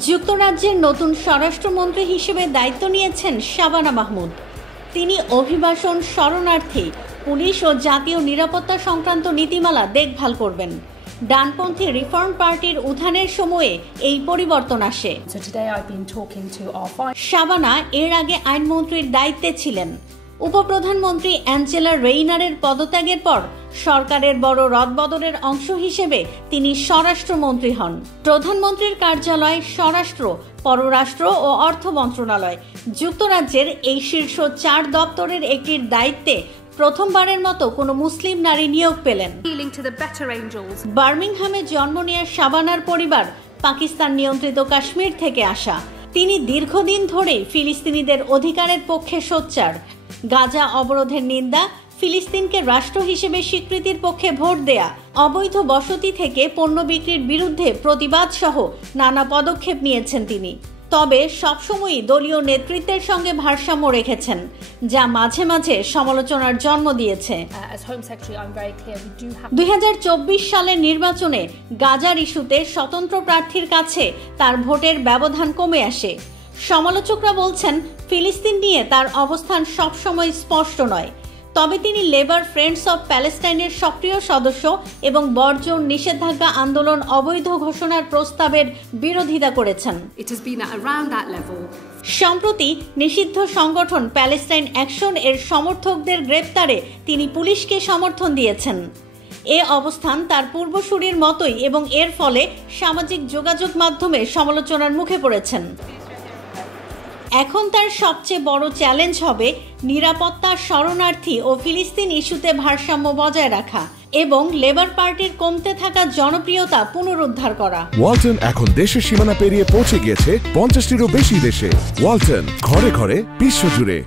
যুক্তরাজ্যের নতুন স্বরাষ্ট্রমন্ত্রী হিসেবে দায়িত্ব নিয়েছেন শাবানা মাহমুদ। তিনি অভিবাসন, শরণার্থী, পুলিশ ও জাতীয় নিরাপত্তা সংক্রান্ত নীতিমালা দেখভাল করবেন। ডানপন্থী রিফর্ম পার্টির উত্থানের সময়ে এই পরিবর্তন আসে। শাবানা এর আগে আইনমন্ত্রীর দায়িত্বে ছিলেন। উপপ্রধানমন্ত্রী অ্যাঞ্জেলা রেইনারের পদত্যাগের পর সরকারের বড় রদবদলের অংশ হিসেবে তিনি স্বরাষ্ট্রমন্ত্রী হন। প্রধানমন্ত্রীর কার্যালয়, স্বরাষ্ট্র, পররাষ্ট্র ও অর্থ মন্ত্রণালয় যুক্তরাজ্যের এই শীর্ষ 4 দপ্তরের একটির দায়িত্বে প্রথমবারের মতো কোনো মুসলিম নারী নিয়োগ পেলেন। বার্মিংহামে জন্ম নেওয়া শাবানার পরিবার পাকিস্তান নিয়ন্ত্রিত কাশ্মীর থেকে আসা। তিনি দীর্ঘদিন ধরেই ফিলিস্তিনিদের অধিকারের পক্ষে সোচ্চার। গাজা অবরোধের নিন্দা, ফিলিস্তিনকে রাষ্ট্র হিসেবে স্বীকৃতির পক্ষে ভোট দেয়া, অবৈধ বসতি থেকে পণ্য বিক্রির বিরুদ্ধে প্রতিবাদ সহ নানা পদক্ষেপ নিয়েছেন তিনি। তবে সবসময়ই দলীয় নেতৃত্বের সঙ্গে ভারসাম্য রেখেছেন, যা মাঝে মাঝে সমালোচনার জন্ম দিয়েছে। 2024 সালের নির্বাচনে গাজার ইস্যুতে স্বতন্ত্র প্রার্থীর কাছে তার ভোটের ব্যবধান কমে আসে। সমালোচকরা বলছেন, ফিলিস্তিন নিয়ে তার অবস্থান সবসময় স্পষ্ট নয়। তবে তিনি লেবার ফ্রেন্ডস অব প্যালেস্টাইনের সক্রিয় সদস্য এবং বর্জন নিষেধাজ্ঞা আন্দোলন অবৈধ ঘোষণার প্রস্তাবের বিরোধিতা করেছেন। সম্প্রতি নিষিদ্ধ সংগঠন প্যালেস্টাইন অ্যাকশন এর সমর্থকদের গ্রেপ্তারে তিনি পুলিশকে সমর্থন দিয়েছেন। এ অবস্থান তার পূর্বসূরির মতোই এবং এর ফলে সামাজিক যোগাযোগ মাধ্যমে সমালোচনার মুখে পড়েছেন। এখন তার সবচেয়ে বড় চ্যালেঞ্জ হবে নিরাপত্তা, শরণার্থী ও ফিলিস্তিন ইস্যুতে ভারসাম্য বজায় রাখা এবং লেবার পার্টির কমতে থাকা জনপ্রিয়তা পুনরুদ্ধার করা। ওয়ালটন এখন দেশের সীমানা পেরিয়ে পৌঁছে গিয়েছে 50টিরও বেশি দেশে। ওয়ালটন, ঘরে ঘরে, বিশ্বজুড়ে।